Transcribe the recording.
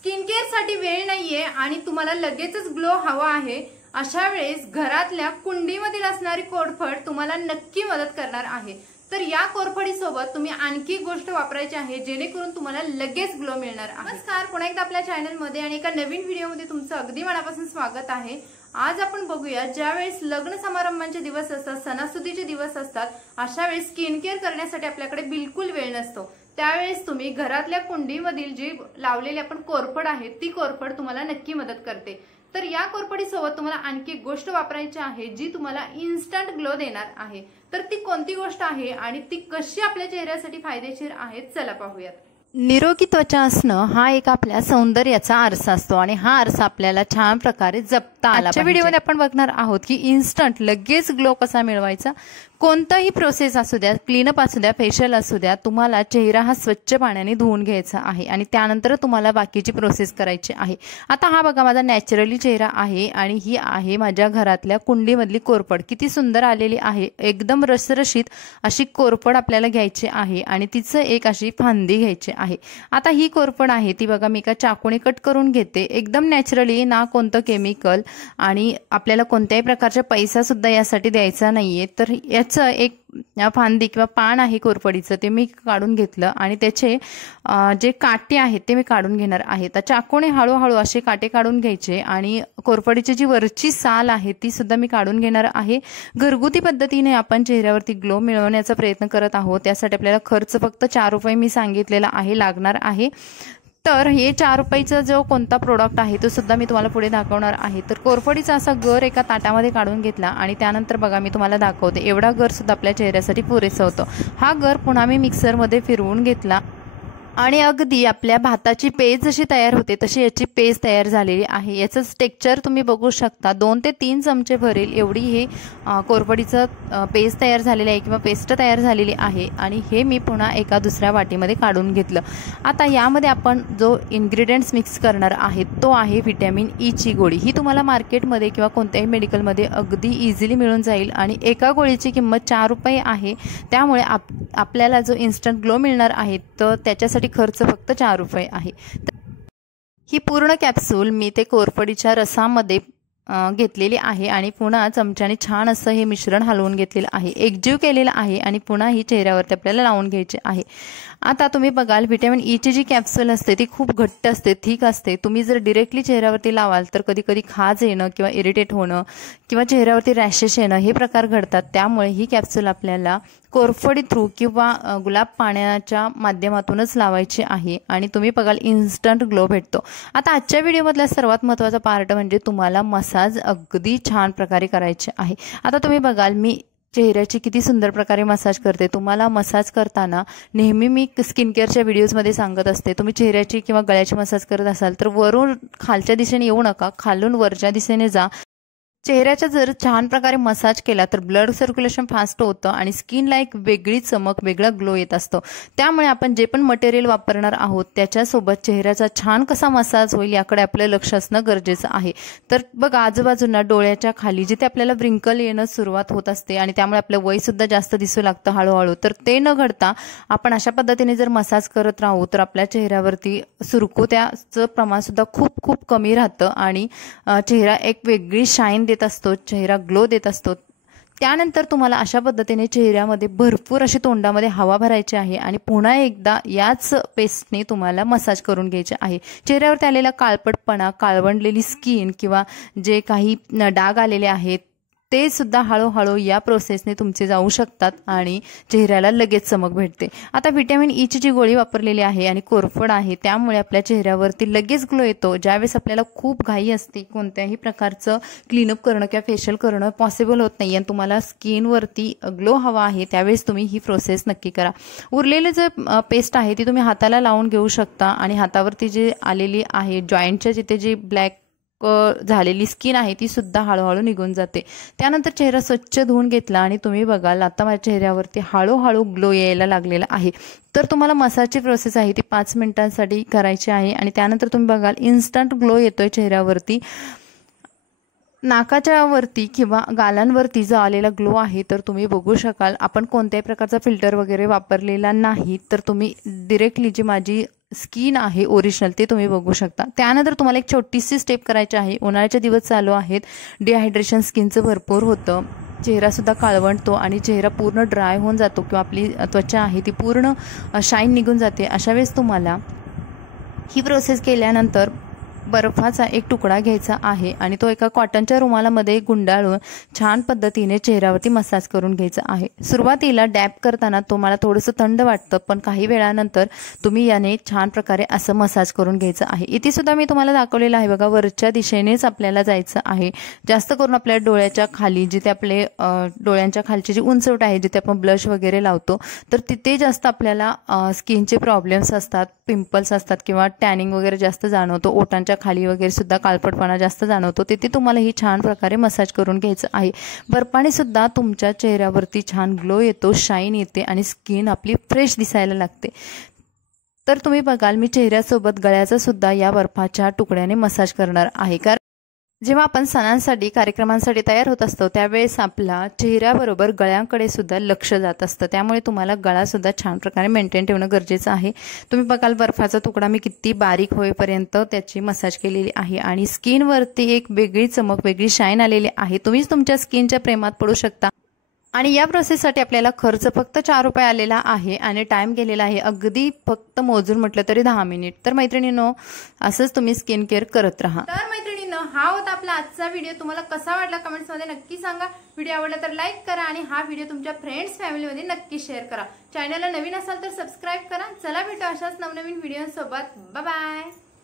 Skin care साठी वेळ नाहीये आणि तुम्हाला लगेचच ग्लो हवा आहे, अशा वेळेस घरातल्या कुंडीमधील असणारी कोरफड तुम्हाला नक्की मदत करणार आहे। तर या कोरफडी सोबत तुम्ही आणखी गोष्ट वापरायची आहे जेणेकरून तुम्हाला लगेच ग्लो मिळणार आहे। नमस्कार, पुन्हा एकदा आपल्या चॅनल मध्ये आणि एका नवीन व्हिडिओ मध्ये तुमचं अगदी मनापासून स्वागत आहे। आज आपण बघूया, ज्यावेळेस लग्न समारंभांचे दिवस असतात, सणासुदीचे दिवस असतात, अशा वेळेस स्किन केअर करण्यासाठी आपल्याकडे बिलकुल वेळ नसतो। त्यावेळेस तुम्ही घरातल्या कुंडीमधील जी लावलेली आपण कोरफड आहे ती कोरफड तुम्हाला नक्की मदत करते। तर या कोरफडी सोबत तुम्हाला आणखी एक गोष्ट वापरायची आहे जी तुम्हाला इन्स्टंट ग्लो देणार आहे। तर ती कोणती गोष्ट आहे आणि ती कशी आपल्या चेहऱ्यासाठी फायदेशीर आहे, चला पाहूयात। निरोगी त्वचा असणं हा एक आपल्या सौंदर्याचा आरसा असतो आणि हा आरसा आपल्याला छान प्रकारे जपता आला। आजच्या व्हिडिओमध्ये आपण बघणार आहोत की इन्स्टंट लगेच ग्लो कसा मिळवायचा। कोणताही प्रोसेस असू द्या, क्लीनअप असू द्या, फेशियल असू द्या, तुम्हाला चेहरा हा स्वच्छ पाण्याने धुवून घ्यायचा आहे आणि त्यानंतर तुम्हाला बाकीची प्रोसेस करायची आहे। आता हा बघा माझा नॅचरली चेहरा आहे आणि ही आहे माझ्या घरातल्या कुंडीमधली कोरफड। किती सुंदर आलेली आहे, एकदम रसरशीत अशी कोरफड आपल्याला घ्यायची आहे आणि तिचं एक अशी फांदी घ्यायची आहे। आता ही कोरफड आहे ती बघा मी एका चाकूने कट करून घेते, एकदम नॅचरली, ना कोणतं केमिकल आणि आपल्याला कोणत्याही प्रकारचा पैसा सुद्धा यासाठी द्यायचा नाहीये। तर एक फांदी किंवा पान आहे कोरफडीचं ते मी काढून घेतलं आणि त्याचे जे काटे आहेत ते मी काढून घेणार आहे। तर चाकूने हळूहळू असे काटे काढून घ्यायचे आणि कोरफडीची जी वरची साल आहे ती सुद्धा मी काढून घेणार आहे। घरगुती पद्धतीने आपण चेहऱ्यावरती ग्लो मिळवण्याचा प्रयत्न करत आहोत, त्यासाठी आपल्याला खर्च फक्त 4 रुपये मी सांगितलेला आहे लागणार आहे। तर हे 4 रुपयाचा जो कोणता प्रोडक्ट आहे तो सुद्धा मी तुम्हाला पुढे दाखवणार आहे। तर कोरफडीचा असा गर एका ताटामध्ये काढून घेतला आणि त्यानंतर बघा मी तुम्हाला दाखवते, एवढा गर सुद्धा आपल्या चेहऱ्यासाठी पुरेसा होतो। हा गर पुन्हा मी मिक्सरमध्ये फिरवून घेतला आणि अगदी आपल्या भाताची पेस्ट जशी तयार होते तशी याची पेस्ट तयार झालेली आहे। याचं टेक्स्चर तुम्ही बघू शकता, 2 ते 3 चमचे भरेल एवढी हे कोरफडीचं पेस्ट तयार झालेली आहे किंवा पेस्ट तयार झालेली आहे आणि हे मी पुन्हा एका दुसऱ्या वाटीमध्ये काढून घेतलं। आता यामध्ये आपण जो इन्ग्रेडियंट्स मिक्स करणार आहे तो आहे व्हिटॅमिन ई ची गोळी। ही तुम्हाला मार्केटमध्ये किंवा कोणत्याही मेडिकलमध्ये अगदी इझिली मिळून जाईल आणि एका गोळीची किंमत 4 रुपये आहे। त्यामुळे आपल्याला जो इन्स्टंट ग्लो मिळणार आहे तर त्याच्यासाठी खर्च फक्त 4 रुपये आहे। ही पूर्ण कॅप्सूल मी ते कोरफडीच्या रसामध्ये घेतलेली आहे आणि पुन्हा चमच्याने छान असं हे मिश्रण हलवून घेतलेलं आहे, एकजीव केलेलं आहे आणि पुन्हा ही चेहऱ्यावरती आपल्याला लावून घ्यायची आहे। आता तुम्ही बघाल व्हिटॅमिन ई ची जी कॅप्सूल असते ती खूप घट्ट असते, थिक असते। तुम्ही जर डायरेक्टली चेहऱ्यावरती लावाल तर कधी कधी खाज येणं किंवा इरिटेट होणं किंवा चेहऱ्यावरती रॅशेस येणं हे प्रकार घडतात। त्यामुळे ही कॅप्सूल आपल्याला कोरफडी थ्रू किंवा गुलाब पाण्याच्या माध्यमातूनच लावायची आहे आणि तुम्ही बघाल इन्स्टंट ग्लो भेटतो। आता आजच्या व्हिडिओमधला सर्वात महत्त्वाचा पार्ट म्हणजे तुम्हाला मसाज अगदी छान प्रकारे करायचे आहे। आता तुम्ही बघाल मी चेहऱ्याची किती सुंदर प्रकारे मसाज करते। तुम्हाला मसाज करताना नेहमी मी स्किन केअरच्या व्हिडिओजमध्ये सांगत असते, तुम्ही चेहऱ्याची किंवा गळ्याची मसाज करत असाल तर वरून खालच्या दिशेने येऊ नका, खालून वरच्या दिशेने जा। चेहऱ्याचा जर छान प्रकारे मसाज केला तर ब्लड सर्क्युलेशन फास्ट होतं आणि स्किनला एक वेगळी चमक, वेगळा ग्लो येत असतो। त्यामुळे आपण जे पण मटेरियल वापरणार आहोत त्याच्यासोबत चेहऱ्याचा छान कसा मसाज होईल याकडे आपलं लक्ष असणं गरजेचं आहे। तर बघा आजूबाजूंना डोळ्याच्या खाली जिथे आपल्याला व्रिंकल येणं सुरुवात होत असते आणि त्यामुळे आपलं वय सुद्धा जास्त दिसू लागतं हळूहळू, तर ते न घडता आपण अशा पद्धतीने जर मसाज करत राहू तर आपल्या चेहऱ्यावरती सुरकुत्याचं प्रमाण सुद्धा खूप खूप कमी राहतं आणि चेहरा एक वेगळी शाईन देत असतो, चेहरा ग्लो देत असतो। त्यानंतर तुम्हाला अशा पद्धतीने चेहऱ्यामध्ये भरपूर अशी तोंडामध्ये हवा भरायची आहे आणि पुन्हा एकदा याच पेस्टने तुम्हाला मसाज करून घ्यायचे आहे। चेहऱ्यावरती आलेला काळपटपणा, काळवंडलेली स्किन किंवा जे काही डाग आलेले आहेत ते सुद्धा हळूहळू या प्रोसेसने तुमचे जाऊ शकतात आणि चेहऱ्याला लगेच चमक भेटते। आता व्हिटॅमिन ई ची जी गोळी वापरलेली आहे आणि कोरफड आहे त्यामुळे आपल्या चेहऱ्यावरती लगेच ग्लो येतो। ज्यावेळेस आपल्याला खूप घाई असते, कोणत्याही प्रकारचं क्लीनअप करणं किंवा फेशियल करणं पॉसिबल होत नाही आणि तुम्हाला स्किनवरती ग्लो हवा आहे, त्यावेळेस तुम्ही ही प्रोसेस नक्की करा। उरलेले जे पेस्ट आहे ती तुम्ही हाताला लावून घेऊ शकता आणि हातावरती जे आलेली आहे जॉईंटच्या जिथे जी ब्लॅक झालेली स्किन आहे ती सुद्धा हळूहळू निघून जाते। त्यानंतर चेहरा स्वच्छ धुवून घेतला आणि तुम्ही बघाल आता माझ्या चेहऱ्यावरती हळूहळू ग्लो यायला लागलेला आहे। तर तुम्हाला मसाजची प्रोसेस आहे ती 5 मिनिटांसाठी करायची आहे आणि त्यानंतर तुम्ही बघाल इन्स्टंट ग्लो येतोय चेहऱ्यावरती। नाकाच्या वरती किंवा गालांवरती जो आलेला ग्लो आहे तर तुम्ही बघू शकाल। आपण कोणत्याही प्रकारचा फिल्टर वगैरे वापरलेला नाही, तर तुम्ही डायरेक्टली जी माझी स्किन आहे ओरिजिनल ते तुम्ही बघू शकता। त्यानंतर तुम्हाला एक छोटीशी स्टेप करायची आहे। उन्हाळ्याचे दिवस चालू आहेत, डिहायड्रेशन स्किनचं भरपूर होतं, चेहरासुद्धा काळवंटतो आणि चेहरा पूर्ण ड्राय होऊन जातो किंवा आपली त्वचा आहे ती पूर्ण शाईन निघून जाते। अशा वेळेस तुम्हाला ही प्रोसेस केल्यानंतर बर्फाचा एक तुकडा घ्यायचा आहे आणि तो एका कॉटनच्या रुमालामध्ये गुंडाळून छान पद्धतीने चेहऱ्यावरती मसाज करून घ्यायचा आहे। सुरुवातीला डॅब करताना तुम्हाला थोडंसं थंड वाटतं, पण काही वेळानंतर तुम्ही याने छान प्रकारे असं मसाज करून घ्यायचं आहे। इथे सुद्धा मी तुम्हाला दाखवलेलं आहे बघा, वरच्या दिशेनेच आपल्याला जायचं आहे। जास्त करून आपल्या डोळ्याच्या खाली जिथे आपले डोळ्यांच्या खालची जी उंचवट आहे, जिथे आपण ब्लश वगैरे लावतो, तर तिथे जास्त आपल्याला स्किनचे प्रॉब्लेम्स असतात, पिंपल्स असतात किंवा टॅनिंग वगैरे जास्त जाणवतो, ओठांच्या खाली वगैरे सुद्धा काळपटपणा जास्त जाणवतो, तिथे तुम्हाला ही छान प्रकारे मसाज करून घ्यायचं आहे। बर्फाने सुद्धा तुमच्या चेहऱ्यावरती छान ग्लो येतो, शाईन येते आणि स्किन आपली फ्रेश दिसायला लागते। तर तुम्ही बघाल मी चेहऱ्यासोबत गळ्याचा सुद्धा या बर्फाच्या तुकड्याने मसाज करणार आहे। कारण जेव्हा आपण सणांसाठी कार्यक्रमांसाठी तयार होत असतो त्यावेळेस आपला चेहऱ्याबरोबर गळ्यांकडे सुद्धा लक्ष जात असतं, त्यामुळे तुम्हाला गळा सुद्धा छान प्रकारे मेंटेन ठेवणं गरजेचं आहे। तुम्ही बघाल बर्फाचा तुकडा मी किती बारीक होईपर्यंत त्याची मसाज केलेली आहे आणि स्किनवरती एक वेगळी चमक, वेगळी शाईन आलेली आहे। तुम्हीच तुमच्या स्किनच्या प्रेमात पडू शकता। आणि या प्रोसेससाठी आपल्याला खर्च फक्त 4 रुपये आलेला आहे आणि टाइम गेलेला आहे अगदी फक्त मोजून म्हटलं तरी 10 मिनिट। तर मैत्रिणींनो, असंच तुम्ही स्किन केअर करत राहा। तर मैत्रिणींनो, हा होता आपला आजचा व्हिडिओ। तुम्हाला कसा वाटला कमेंट्समध्ये नक्की सांगा। व्हिडिओ आवडला तर लाईक करा आणि हा व्हिडिओ तुमच्या फ्रेंड्स फॅमिलीमध्ये नक्की शेअर करा। चॅनलला नवीन असाल तर सबस्क्राईब करा। चला भेटू अशाच नवनवीन व्हिडिओसोबत। Bye bye.